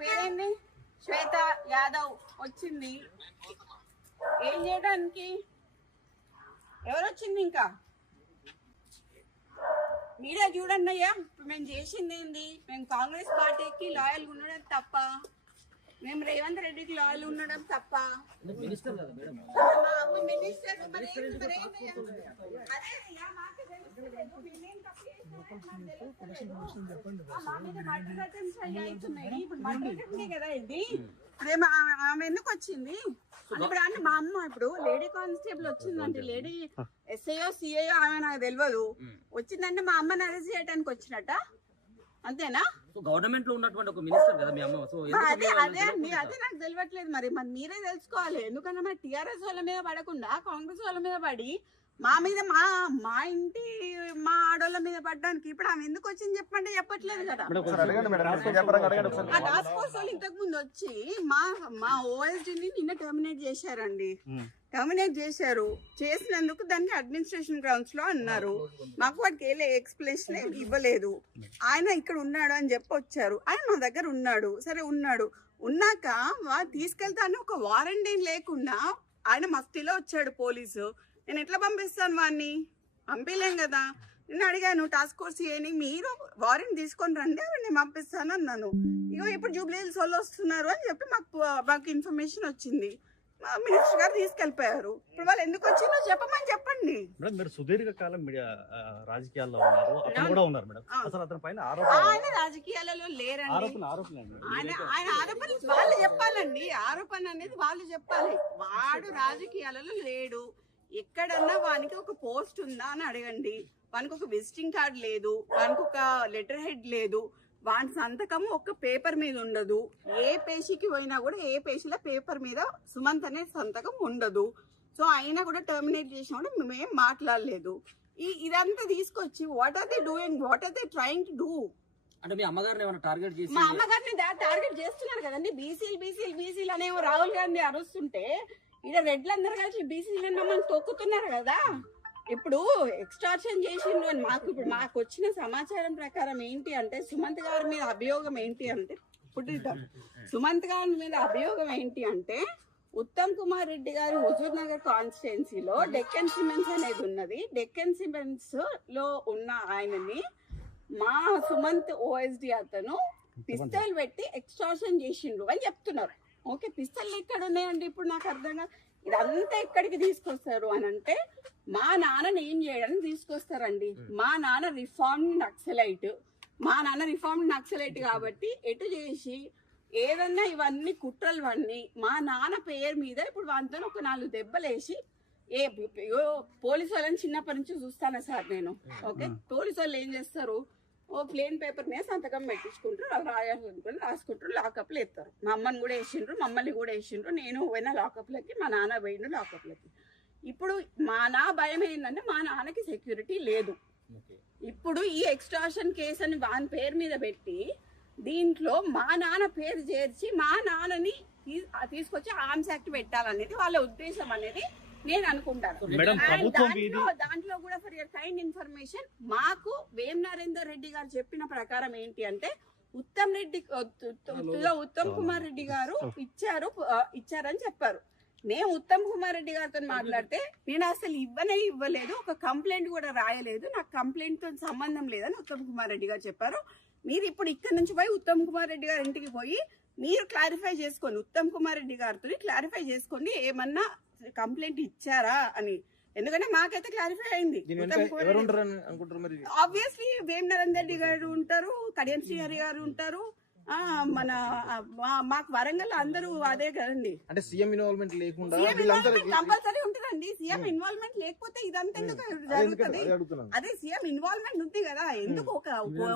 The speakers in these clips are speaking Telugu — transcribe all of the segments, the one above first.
పేరేంది శ్వేత యాదవ్ వచ్చింది ఏం చేయడానికి? ఎవరు వచ్చింది? ఇంకా మీరే చూడండి అయ్యా. ఇప్పుడు మేము చేసింది ఏంది? మేము కాంగ్రెస్ పార్టీకి లాయల్గా ఉండడం తప్ప, మేము రేవంత్ రెడ్డికి లాయల్ ఉండడం తప్ప. కదా ఇది ఆమె ఎందుకు వచ్చింది? ఇప్పుడు అంటే మా అమ్మ ఇప్పుడు లేడీ కానిస్టేబుల్ వచ్చిందంటే, లేడీ ఎస్ఐఓ సిఐఓ ఆమె నాకు తెలియదు, వచ్చిందంటే మా అమ్మని అరెస్ట్ చేయడానికి వచ్చినట్ట, అంతేనా? గవర్నమెంట్ లో ఉన్నటువంటి ఒక మినిస్టర్ కదా మీ అమ్మ. సో అదే అండి, అదే నాకు తెలియట్లేదు. మరి మీరే తెలుసుకోవాలి. ఎందుకంటే మరి టీఆర్ఎస్ వాళ్ళ మీద పడకుండా కాంగ్రెస్ వాళ్ళ మీద పడి మా మీద మా ఇంటి మా ఆడోళ్ళ మీద పడ్డానికి ఇప్పుడు ఆమె ఎందుకు వచ్చింది చెప్పంటే చెప్పట్లేదు కదా. ఆ టాస్క్ ఫోర్స్ వాళ్ళు ఇంతకు ముందు వచ్చి మా ఓఎస్డీని నిన్న టర్మినేట్ చేశారండి. టర్మినేట్ చేశారు. చేసినందుకు దానికి అడ్మినిస్ట్రేషన్ గ్రౌండ్స్ లో అన్నారు. మాకు వాటికి ఏ ఎక్స్ప్లెనేషన్ ఇవ్వలేదు. ఆయన ఇక్కడ ఉన్నాడు అని చెప్పి వచ్చారు. ఆయన మా దగ్గర ఉన్నాడు. సరే ఉన్నాక తీసుకెళ్తాను ఒక వారెంట్ లేకుండా ఆయన మఫ్టీలో వచ్చాడు పోలీసు. నేను ఎట్లా పంపిస్తాను వాడిని? పంపించలేం కదా. నేను అడిగాను టాస్క్ ఫోర్స్ ఏని, మీరు వారెంట్ తీసుకొని రండి నేను పంపిస్తాను అన్నాను. ఇగో ఇప్పుడు జూబ్లీ హిల్స్ వాళ్ళు వస్తున్నారు అని చెప్పి మాకు ఇన్ఫర్మేషన్ వచ్చింది. మినిస్టర్ గారు తీసుకెళ్లిపోయారు. ఇప్పుడు వాళ్ళు ఎందుకు వచ్చిందో చెప్పండి. మేడం మీరు సుదీర్ఘకాలం మీడియా రాజకీయాల్లో ఉన్నారు, అతను కూడా ఉన్నారు మేడం. అసలు అతని పైన ఆయన రాజకీయాలలో లేరండి. ఆయన ఆరోపణలు వాళ్ళు చెప్పాలండి. ఆరోపణ అనేది వాళ్ళు చెప్పాలి. వాడు రాజకీయాలలో లేడు. ఎక్కడన్నా వానికి ఒక పోస్ట్ ఉందా అని అడగండి. వానికి ఒక విజిటింగ్ కార్డ్ లేదు, వానికి ఒక లెటర్ హెడ్ లేదు, వాని సంతకం ఒక్క పేపర్ మీద ఉండదు. ఏ పేషీకి పోయినా కూడా ఏ పేషీలో పేపర్ మీద సుమంత్ అనే సంతకం ఉండదు. సో అయినా కూడా టర్మినేట్ చేసినా కూడా మేమేం మాట్లాడలేదు. ఇదంతా తీసుకొచ్చి what are they doing, what are they trying to do? అంటే మీ అమ్మగారిని ఏమైనా టార్గెట్ చేసి? మా అమ్మగారిని టార్గెట్ చేస్తున్నారు కదండి. బీసీలు అనేమో రాహుల్ గాంధీ అరుస్తుంటే ఇక్కడ రెడ్లందరూ కలిసి బీసీలను మమ్మల్ని తొక్కుతున్నారు కదా. ఇప్పుడు ఎక్స్టార్షన్ చేసిండు అని మాకు వచ్చిన సమాచారం ప్రకారం ఏంటి అంటే, సుమంత్ గారి మీద అభియోగం ఏంటి అంటే సుమంత్ గారి మీద అభియోగం ఏంటి అంటే, ఉత్తమ్ కుమార్ రెడ్డి గారు హుజూర్ నగర్ కాన్స్టిట్యున్సీలో డెక్కన్ సిమెంట్స్ అనేది ఉన్నది. డెక్కన్ సిమెంట్స్ లో ఉన్న ఆయనని మా సుమంత్ ఓఎస్డి అతను పిస్తల్ పెట్టి ఎక్స్టార్షన్ చేసిండు అని చెప్తున్నారు. ఓకే, పిస్తల్ ఎక్కడ ఉన్నాయండి? ఇప్పుడు నాకు అర్థం కాదు. ఇదంతా ఎక్కడికి తీసుకొస్తారు అని అంటే, మా నాన్నని ఏం చేయడానికి తీసుకొస్తారండి. మా నాన్న రిఫార్మ్డ్ నక్సలైట్ కాబట్టి ఎటు చేసి ఏదన్నా ఇవన్నీ కుట్రలు అన్నీ మా నాన్న పేరు మీద ఇప్పుడు వాళ్ళతో ఒక 4 దెబ్బలేసి పోలీసు వాళ్ళని చిన్నప్పటి నుంచి చూస్తాను సార్ నేను. ఓకే, పోలీసు వాళ్ళు ఏం చేస్తారు, ఓ ప్లేన్ పేపర్ మీద సంతకం పెట్టించుకుంటారు, వాళ్ళు రాయాలనుకుని రాసుకుంటారు, లాకప్లు ఎత్తారు. మా అమ్మని కూడా వేసిండ్రు, మమ్మల్ని కూడా వేసిండ్రు. నేను పోయిన లాకప్లకి, మా నాన్న పోయిండు లాకప్లకి. ఇప్పుడు నా భయం ఏంటంటే, మా నాన్నకి సెక్యూరిటీ లేదు. ఇప్పుడు ఈ ఎక్స్టార్షన్ కేసు అని వాని పేరు మీద పెట్టి దీంట్లో మా నాన్న పేరు చేర్చి మా నాన్నని తీసుకొచ్చి ఆర్మ్స్ యాక్ట్ పెట్టాలనేది వాళ్ళ ఉద్దేశం అనేది నేను అనుకుంటాను. దాంట్లో కూడా ఫర్ యువర్ కైండ్ ఇన్ఫర్మేషన్, మాకు వేం నరేందర్ రెడ్డి గారు చెప్పిన ప్రకారం ఏంటి అంటే, ఉత్తమ్ కుమార్ రెడ్డి గారు ఇచ్చారని చెప్పారు. నేను ఉత్తమ్ కుమార్ రెడ్డి గారితో మాట్లాడితే, నేను అసలు ఇవ్వలేదు, ఒక కంప్లైంట్ కూడా రాయలేదు, నాకు కంప్లైంట్ తో సంబంధం లేదని ఉత్తమ్ కుమార్ రెడ్డి గారు చెప్పారు. మీరు ఇప్పుడు ఇక్కడ నుంచి పోయి ఉత్తమ్ కుమార్ రెడ్డి గారి ఇంటికి పోయి మీరు క్లారిఫై చేసుకోండి, ఉత్తమ్ కుమార్ రెడ్డి గారితో క్లారిఫై చేసుకోండి ఏమన్నా కంప్లైంట్ ఇచ్చారా అని. ఎందుకంటే మాకైతే క్లారిఫై అయింది. ఆబ్వియస్లీ వేం నరేందర్ రెడ్డి గారు ఉంటారు, కడియం శ్రీహరి గారు ఉంటారు, మన మాకు వరంగల్ అందరూ అదే కదండి. అంటే సీఎం ఇన్వాల్వ్మెంట్ లేకుండా కంపల్సరీ ఉంటుందండి. సీఎం ఇన్వాల్వ్మెంట్ లేకపోతే ఇదంతా ఎందుకు జరుగుతుంది? అదే సీఎం ఇన్వాల్వ్మెంట్ ఉంది కదా. ఎందుకు ఒక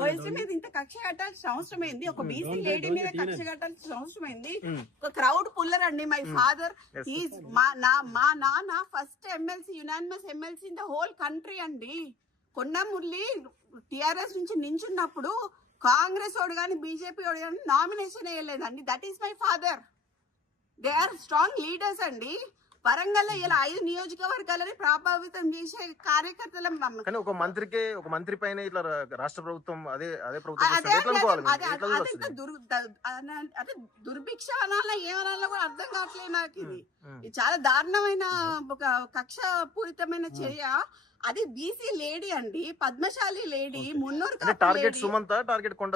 ఓఎస్డీ మీద ఇంత కక్ష కట్టాల్సిన అవసరం అయింది? ఒక బీసీ లేడీ మీద కక్ష కట్టాల్సిన అవసరం అయింది? ఒక క్రౌడ్ పుల్లర్ అండి. మై ఫాదర్ మా నాన్న first MLC, unanimous MLC in the whole country అండి. కొండమురళి టిఆర్ఎస్ నుంచి నించున్నప్పుడు కాంగ్రెస్ వాడు కానీ బీజేపీ వాడు కానీ నామినేషన్ వేయలేదండి. That is my father. They are strong leaders అండి. వరంగల్ ఇలా 5 నియోజకవర్గాలని ప్రభావితం చేసే కార్యకర్తల కానీ ఒక మంత్రి పైన ఇట్లా రాష్ట్ర ప్రభుత్వం అదే ప్రభుత్వం చేస్తుంటే ఎట్లా అనుకోవాలి మీరు? ఎట్లా చూడొచ్చు? అదే దుర్భిక్ష అనాలా ఏమనాలో కూడా అర్థం కావట్లేదు నాకు. ఇది చాలా దారుణమైన ఒక కక్ష పూరితమైన చర్య. అది బీసీ లేడీ అండి, పద్మశాలి లేడీ, మున్నూరు టార్గెట్ సుమంత, టార్గెట్ కొండ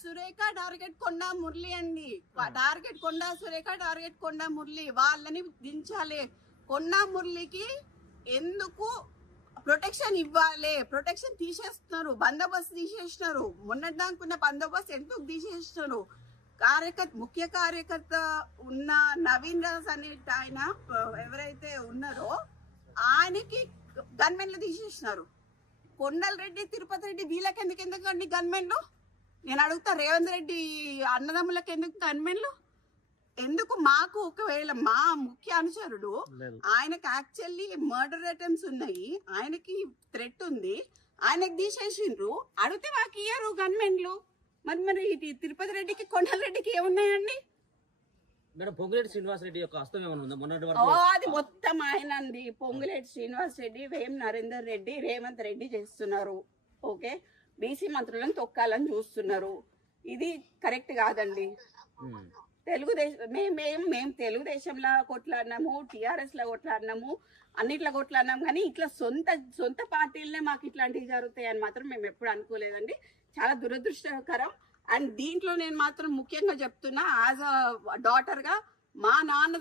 సురేఖ, టార్గెట్ కొండ మురళి అండి. టార్గెట్ కొండ సురేఖ, టార్గెట్ కొండ మురళి, వాళ్ళని దించాలి. కొండ మురళికి ఎందుకు ప్రొటెక్షన్ ఇవ్వాలి? ప్రొటెక్షన్ తీసేస్తున్నారు, బందోబస్తు తీసేస్తున్నారు. మొన్నటిదాకున్న బందోబస్తు ఎందుకు తీసేస్తున్నారు? ముఖ్య కార్యకర్త ఉన్న నవీన్ రాజ్ అనే ఆయన ఎవరైతే ఉన్నారో ఆయనకి గన్మెన్లు తీసేసినారు. కొండల రెడ్డి, తిరుపతి రెడ్డి వీళ్ళకి ఎందుకండి గన్మెన్లు? నేను అడుగుతా, రేవంత్ రెడ్డి అన్నదమ్ములకు ఎందుకు గన్మెన్లు? ఎందుకు? మాకు ఒకవేళ మా ముఖ్య అనుచరుడు ఆయనకు యాక్చువల్లీ మర్డర్ అటెంప్ట్స్ ఉన్నాయి, ఆయనకి థ్రెట్ ఉంది, ఆయనకు తీసేసిండ్రు. అడిగితే మాకు ఇయ్యారు గన్మెన్లు. మరి తిరుపతి రెడ్డికి కొండల రెడ్డికి ఏమున్నాయండి? మేడం పొంగులేటి శ్రీనివాస్ రెడ్డి యొక్క హస్తం ఏమైనా ఉందా మొన్నటి ఓ వరకు? అది మొత్తం ఆయనండి. పొంగులేటి శ్రీనివాస్ రెడ్డి, వేం నరేందర్ రెడ్డి, రేవంత్ రెడ్డి చేస్తున్నారు. ఓకే, బీసీ మంత్రులను తొక్కాలని చూస్తున్నారు. ఇది కరెక్ట్ కాదండి. తెలుగుదేశం మేము తెలుగుదేశంలో కొట్లాడినాము, టిఆర్ఎస్ లో కొట్లాడినాము, అన్నిట్లో కొట్లాడినాము. కానీ ఇట్లా సొంత పార్టీలనే మాకు ఇట్లాంటివి జరుగుతాయి అని మాత్రం మేము ఎప్పుడు అనుకోలేదండి. చాలా దురదృష్టకరం. అండ్ దీంట్లో నేను మాత్రం ముఖ్యంగా చెప్తున్నా, యాజ్ అ డాటర్ గా, మా నాన్న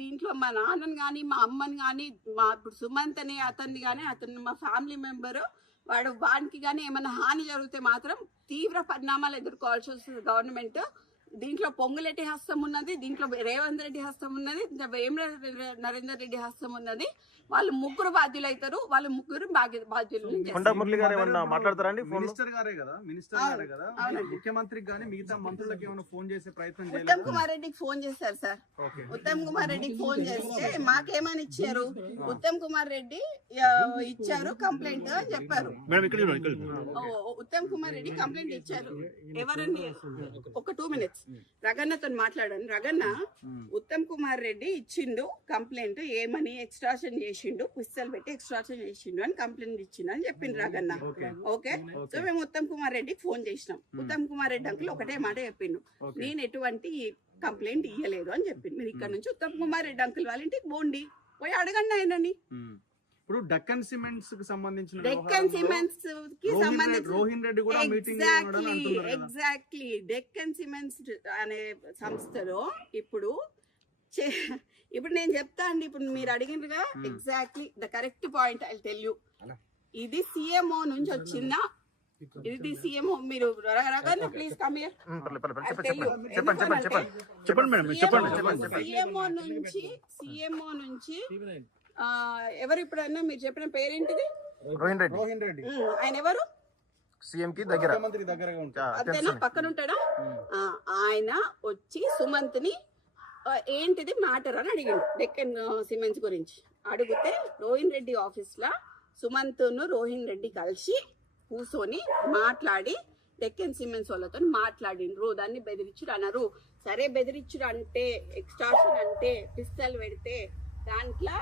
దీంట్లో మా నాన్నని కానీ మా అమ్మని కానీ మా ఇప్పుడు సుమంత్ అని అతన్ని కానీ, అతను మా ఫ్యామిలీ మెంబరు, వాడికి కానీ ఏమైనా హాని జరిగితే మాత్రం తీవ్ర పరిణామాలు ఎదుర్కోవాల్సి వస్తుంది గవర్నమెంట్. దీంట్లో పొంగులేటి హస్తం ఉన్నది, దీంట్లో రేవంత్ రెడ్డి హస్తం ఉన్నది, వేం నరేందర్ రెడ్డి హస్తం ఉన్నది. వాళ్ళు ముగ్గురు బాధ్యులు అవుతారు. వాళ్ళు ముగ్గురు బాధ్యులు. మురళి గారు ఏమన్నా మాట్లాడతారండి? మినిస్టర్ గారే కదా ముఖ్యమంత్రికి కానీ మిగతా మంత్రులకు ఏమైనా ఫోన్ చేసే ప్రయత్నం ఉత్తమ్ కుమార్ రెడ్డికి ఫోన్ చేశారు సార్. ఉత్తమ్ కుమార్ రెడ్డికి ఫోన్ చేస్తే మాకేమని ఇచ్చారు? ఉత్తమ్ కుమార్ రెడ్డి ఇచ్చారు కంప్లైంట్ అని చెప్పారు. ఉత్తమ్ కుమార్ రెడ్డి కంప్లైంట్ ఇచ్చారు. ఎవరండి? ఒక 2 minutes రగన్నతో మాట్లాడాను. రగన్న, ఉత్తమ్ కుమార్ రెడ్డి ఇచ్చిండు కంప్లైంట్, ఏమని ఎక్స్ట్రాషన్ చేసిండు, పిస్తల్ పెట్టి ఎక్స్ట్రాషన్ చేసిండు అని కంప్లైంట్ ఇచ్చిండు అని చెప్పిండు రగన్న. ఓకే, సో మేము ఉత్తమ్ కుమార్ రెడ్డికి ఫోన్ చేసినాం. ఉత్తమ్ కుమార్ రెడ్డి అంకుల్ ఒకటే మాట చెప్పిండు, నేను ఎటువంటి కంప్లైంట్ ఇయ్యలేదు అని చెప్పిండు. మీరు ఇక్కడ నుంచి ఉత్తమ్ కుమార్ రెడ్డి అంకుల్ వాళ్ళ ఇంటికి పోండి, పోయి అడగండి ఆయనని. ఇప్పుడు డెక్కన్ సిమెంట్స్ కి సంబంధించిన రోహిన్ రెడ్డి కూడా ఎగ్జాక్ట్లీ డెక్కన్ సిమెంట్స్ అనే సంస్థలో ఇప్పుడు నేను చెప్తా అండి. ఇప్పుడు మీరు అడిగినగా exactly the correct point I tell you. ఇది సిఎంఓ నుంచి వచ్చిన, ఇది సిఎంఓ. మీరు ప్లీజ్ కమ్ హియర్. సిఎంఓ నుంచి ఎవరు ఇప్పుడన్నా మీరు చెప్పిన పేరేంటిది? రోహిన్ రెడ్డి. ఆయన ఎవరు? సీఎం కి దగ్గర, అంతేనా? పక్కన ఉంటాడా? ఆయన వచ్చి సుమంత్ ని ఏంటిది మ్యాటర్ అని అడిగిండు డెక్కన్ సిమెంట్స్ గురించి. అడిగితే రోహిన్ రెడ్డి ఆఫీస్ లో సుమంత్ ను రోహిన్ రెడ్డి కలిసి కూర్చొని మాట్లాడి డెక్కన్ సిమెంట్స్ వాళ్ళతో మాట్లాడిండ్రు. దాన్ని బెదిరించుడు అన్నారు. సరే, బెదిరించుడు అంటే, ఎక్స్టార్షన్ అంటే, పిస్తల్ పెడితే దాంట్లో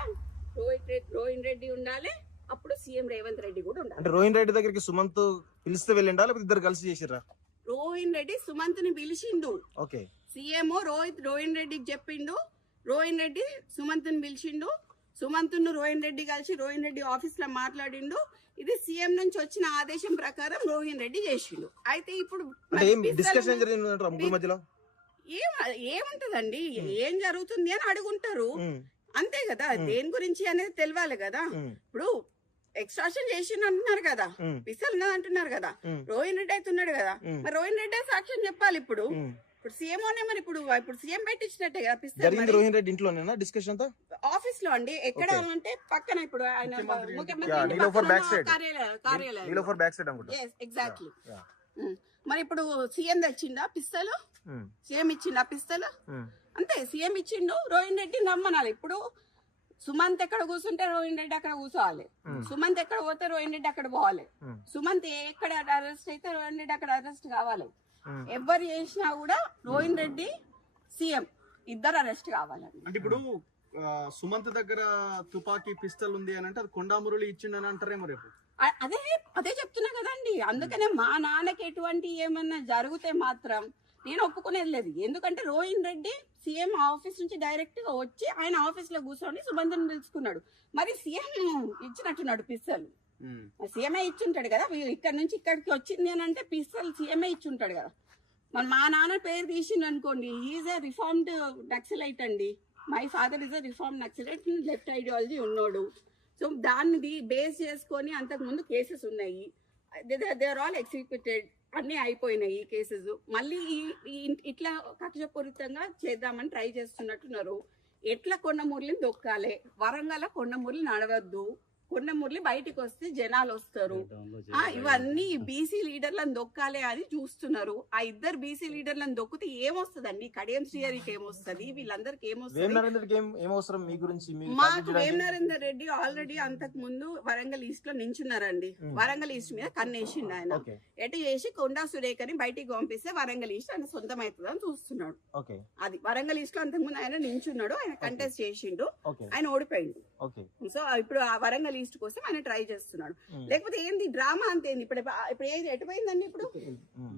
రోహిన్ రెడ్డి ఉండాలి, అప్పుడు సీఎం రేవంత్ రెడ్డి కూడా ఉండాలి. అంటే రోహిన్ రెడ్డి దగ్గరికి సుమంత్ పిలిస్తే వెళ్ళిండా, లేకపోతే ఇద్దరు కలిసి చేసిర్రా? రోహిన్ రెడ్డి సుమంత్ ని పిలిచిండు. ఓకే, సీఎం రోహిన్ రెడ్డికి చెప్పిండు, రోహిన్ రెడ్డి సుమంత్ ని పిలిచిండు, సుమంత్ ను రోహిన్ రెడ్డి కలిసి రోహిన్ రెడ్డి ఆఫీస్ లో మాట్లాడిండు. ఇది సీఎం నుంచి వచ్చిన ఆదేశం ప్రకారం రోహిన్ రెడ్డి చేసిండు. అయితే ఇప్పుడు ఏముంటదండి, ఏం జరుగుతుంది అని అడుగుంటారు, అంతే కదా. దేని గురించి అనేది తెలియాలి కదా. ఇప్పుడు ఎక్స్ట్రాక్షన్ చేసిండు అంటున్నారు కదా, పిస్తల్ ఉన్నది అంటున్నారు కదా, రోహిన్ రెడ్డి అయితే ఉన్నాడు కదా, మరి రోహిన్ రెడ్డి సాక్ష్యం చెప్పాలి. ఇప్పుడు సీఎం మరి ఇప్పుడు సీఎం పెట్టించినట్టే కదా పిస్తల్. రోహిన్ రెడ్డి ఇంట్లోనేనా డిస్కషన్ ఆఫీస్ లో అండి, ఎక్కడ అంటే పక్కన. ఇప్పుడు ఆయన ముఖ్యమంత్రి కార్యాలయం. ఎగ్జాక్ట్లీ. మరి ఇప్పుడు సీఎం తెచ్చిండా పిస్తలు? సీఎం ఇచ్చిండా పిస్తలు? అంతే, సీఎం ఇచ్చిండు, రోహిన్ రెడ్డి నమ్మనాలి. ఇప్పుడు సుమంత్ ఎక్కడ కూర్చుంటే రోహిన్ రెడ్డి అక్కడ కూర్చోవాలి, సుమంత్ ఎక్కడ పోతే రోహిన్ రెడ్డి అక్కడ పోవాలి, సుమంత్ ఎక్కడ అరెస్ట్ అయితే రోహిన్ రెడ్డి అక్కడ అరెస్ట్ కావాలి. ఎవరు చేసినా కూడా రోహిన్ రెడ్డి సీఎం ఇద్దరు అరెస్ట్ కావాలండి. అంటే ఇప్పుడు సుమంత్ దగ్గర తుపాకీ పిస్టల్ ఉంది అని అంటే అది కొండామురళి ఇచ్చిండని అంటారేమో రేపు. అదే చెప్తున్నా కదండి. అందుకనే మా నాన్నకి ఎటువంటి ఏమన్నా జరిగితే మాత్రం నేను ఒప్పుకునేది లేదు. ఎందుకంటే రోహిన్ రెడ్డి సీఎం ఆఫీస్ నుంచి డైరెక్ట్ గా వచ్చి ఆయన ఆఫీస్ లో కూర్చొని సుమంత్ని పిలుచుకున్నాడు. మరి సీఎం ఇచ్చినట్టున్నాడు పిస్తల్. సీఎంఏ ఇచ్చుంటాడు కదా, ఇక్కడ నుంచి ఇక్కడికి వచ్చింది అని అంటే పిస్తల్ సీఎంఏ ఇచ్చుంటాడు కదా. మరి మా నాన్న పేరు తీసిండు అనుకోండి, ఈజ్ ఏ రిఫార్మ్డ్ నక్సలైట్ అండి. My father is a reform naxalite, left ideology ఉన్నాడు. సో దాన్ని బేస్ చేసుకొని అంతకుముందు కేసెస్ ఉన్నాయి. దే ఆర్ ఆల్ ఎగ్జిక్యూటెడ్, అన్నీ అయిపోయినాయి కేసెస్. మళ్ళీ ఇట్లా కక్షపూరితంగా చేద్దామని ట్రై చేస్తున్నట్టున్నారు. ఎట్లా కొండమురళిని దొక్కాలి, వరంగల్ కొండమురళి నడవద్దు, కొండమురళి బయటికి వస్తే జనాలు వస్తారు, ఇవన్నీ బీసీ లీడర్లను దొక్కాలి అని చూస్తున్నారు. ఆ ఇద్దరు బీసీ లీడర్లను దొక్కితే ఏమొస్తుందండి? కడియం శ్రీహరికి ఏమొస్తుంది, వీళ్ళందరికి ఏమొస్తుంది? మాకు వేమనరేందర్ రెడ్డి ఆల్రెడీ అంతకు ముందు వరంగల్ ఈస్ట్ లో నించున్నారండి. వరంగల్ ఈస్ట్ మీద కన్నేసిండు ఆయన. ఎటు చేసి కొండా సురేఖని బయటికి పంపిస్తే వరంగల్ ఈస్ట్ ఆయన సొంతం అవుతుంది అని చూస్తున్నాడు. అది వరంగల్ ఈస్ట్ లో అంతకు ముందు ఆయన నించున్నాడు, ఆయన కంటెస్ట్ చేసిండు, ఆయన ఓడిపోయిండు. సో ఇప్పుడు ఆ వరంగల్ ఈస్ట్ కోసం ఆయన ట్రై చేస్తున్నాడు. లేకపోతే ఏంది డ్రామా అంతేంది? ఇప్పుడు ఏది ఎటుపోయిందండి? ఇప్పుడు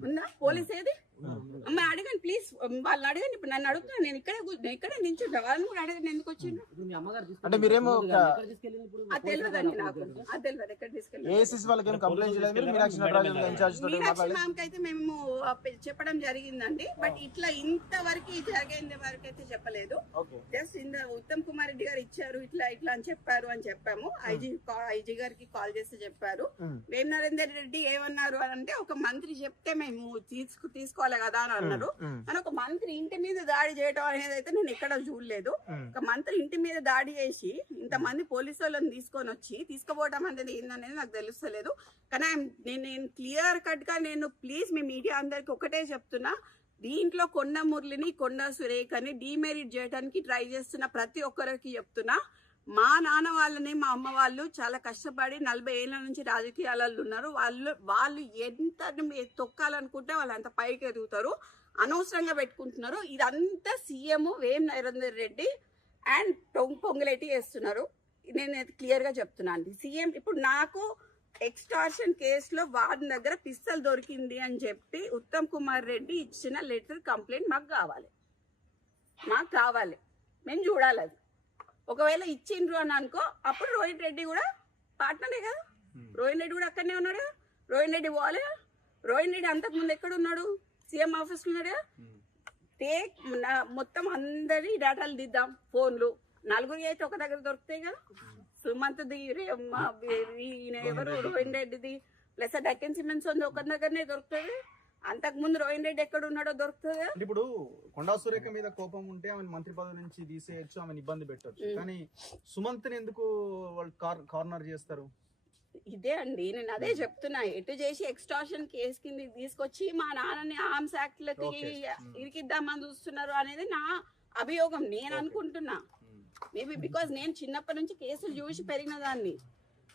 ఉందా పోలీస్ ఏది? అమ్మ అడగండి ప్లీజ్, వాళ్ళని అడగండి. ఇప్పుడు నన్ను అడుగుతున్నాను, నేను ఇక్కడే నించుంటా, వాళ్ళని కూడా అడగండి ఎందుకు వచ్చిండు అంటే మీరేమో అది తెలియదండి నాకు, అది తెలియదు ఎక్కడ తీసుకెళ్ళి. మీనాక్షి మ్యామ్కి అయితే మేము చెప్పడం జరిగిందండి, బట్ ఇట్లా ఇంతవరకు జరిగేంత వరకు అయితే చెప్పలేదు. జస్ట్ ఉత్తమ్ కుమార్ రెడ్డి గారు ఇచ్చారు ఇట్లా ఇట్లా అని చెప్పాము. ఐజీ గారికి కాల్ చేసి చెప్పారు. వేమనరేందర్ రెడ్డి ఏమన్నారు అని అంటే, ఒక మంత్రి చెప్తే మేము తీసుకోవాలి కదా అని అన్నారు. కానీ ఒక మంత్రి ఇంటి మీద దాడి చేయడం అనేది అయితే నేను ఎక్కడ చూడలేదు. ఒక మంత్రి ఇంటి మీద దాడి చేసి ఇంతమంది పోలీసు వాళ్ళని తీసుకుపోవడం అనేది ఏందనేది నాకు తెలుస్తలేదు. కానీ నేను క్లియర్ కట్ గా ప్లీజ్ మీ మీడియా అందరికి ఒకటే చెప్తున్నా, దీంట్లో కొండమురళిని కొండా సురేఖని డిమెరిట్ చేయడానికి ట్రై చేస్తున్న ప్రతి ఒక్కరికి చెప్తున్నా, మా నాన్న వాళ్ళని మా అమ్మ వాళ్ళు చాలా కష్టపడి 40 ఏళ్ళ నుంచి రాజకీయాలలో ఉన్నారు. వాళ్ళు ఎంత తొక్కాలనుకుంటే వాళ్ళు అంత పైకి ఎదుగుతారు, అనవసరంగా పెట్టుకుంటున్నారు. ఇదంతా సీఎం వేమనరేందర్ రెడ్డి అండ్ పొంగులేటి చేస్తున్నారు. నేను క్లియర్ గా చెప్తున్నాను. సీఎం ఇప్పుడు నాకు ఎక్స్టార్షన్ కేసులో వాడి దగ్గర పిస్తల్ దొరికింది అని చెప్పి ఉత్తమ్ కుమార్ రెడ్డి ఇచ్చిన లెటర్ కంప్లైంట్ మాకు కావాలి, మేము చూడాలి. అది ఒకవేళ ఇచ్చిండ్రు అని అనుకో, అప్పుడు రోహిన్ రెడ్డి కూడా పార్ట్నరే కదా, రోహిన్ రెడ్డి కూడా అక్కడనే ఉన్నాడు కదా, రోహిన్ రెడ్డి పోవాలి. రోహిన్ రెడ్డి అంతకు ముందు ఎక్కడ ఉన్నాడు? సీఎం ఆఫీస్ లో ఉన్నాడు. మొత్తం అందరి డేటాలు దిద్దాం, ఫోన్లు 4 అయితే ఒక దగ్గర దొరుకుతాయి కదా. సుమంత్ది, ఎవరు రోహిన్ రెడ్డిది ప్లస్ డెక్కన్ సిమెంట్స్ ఉంది ఒక దగ్గరనే దొరుకుతుంది. అంతకు ముందు రోహిన్ రెడ్డి ఎక్కడ ఉన్నాడో దొరుకుతుంది. ఇప్పుడు కొండా సురేఖ మీద కోపం ఉంటే ఆమె మంత్రి పదవి నుంచి తీసేయచ్చు, ఆమె ఇబ్బంది పెట్టచ్చు. కానీ సుమంత్ ఎందుకు వాళ్ళు కార్నర్ చేస్తారు? ఇదే అండి నేను అదే చెప్తున్నా. ఎటు చేసి ఎక్స్టార్షన్ కేసు కింద తీసుకొచ్చి మా నాన్నని ఆర్మ్స్ యాక్ట్ లకి ఇరికిద్దామని చూస్తున్నారు అనేది నా అభియోగం. నేను అనుకుంటున్నా మేబీ బికాస్ నేను చిన్నప్పటి నుంచి కేసులు చూసి పెరిగిన దాన్ని.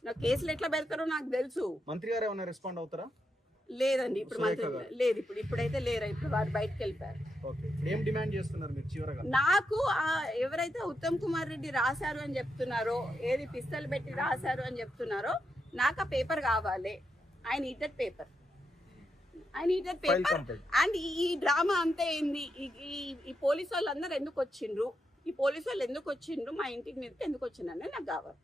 నాకు కేసులు ఎట్లా పెడతారో నాకు తెలుసు. మంత్రి గారు ఏమైనా రెస్పాండ్ అవుతారా? లేదండి ఇప్పుడు లేదు, ఇప్పుడైతే లేరా, ఇప్పుడు వారు బయటకు వెళ్ళిపోయారు. ఏం డిమాండ్ చేస్తున్నారు మీరు చివరగా? నాకు ఎవరైతే ఉత్తమ్ కుమార్ రెడ్డి రాశారు అని చెప్తున్నారో, ఏది పిస్తల్ పెట్టి రాశారు అని చెప్తున్నారో, నాకు ఆ పేపర్ కావాలి. ఐ నీడెడ్ పేపర్ అండ్ ఈ డ్రామా అంతా ఏంది? ఈ పోలీసు వాళ్ళందరూ ఎందుకు వచ్చిండ్రు, మా ఇంటికి మీదకి ఎందుకు వచ్చిండ్రు అనేది నాకు కావాలి.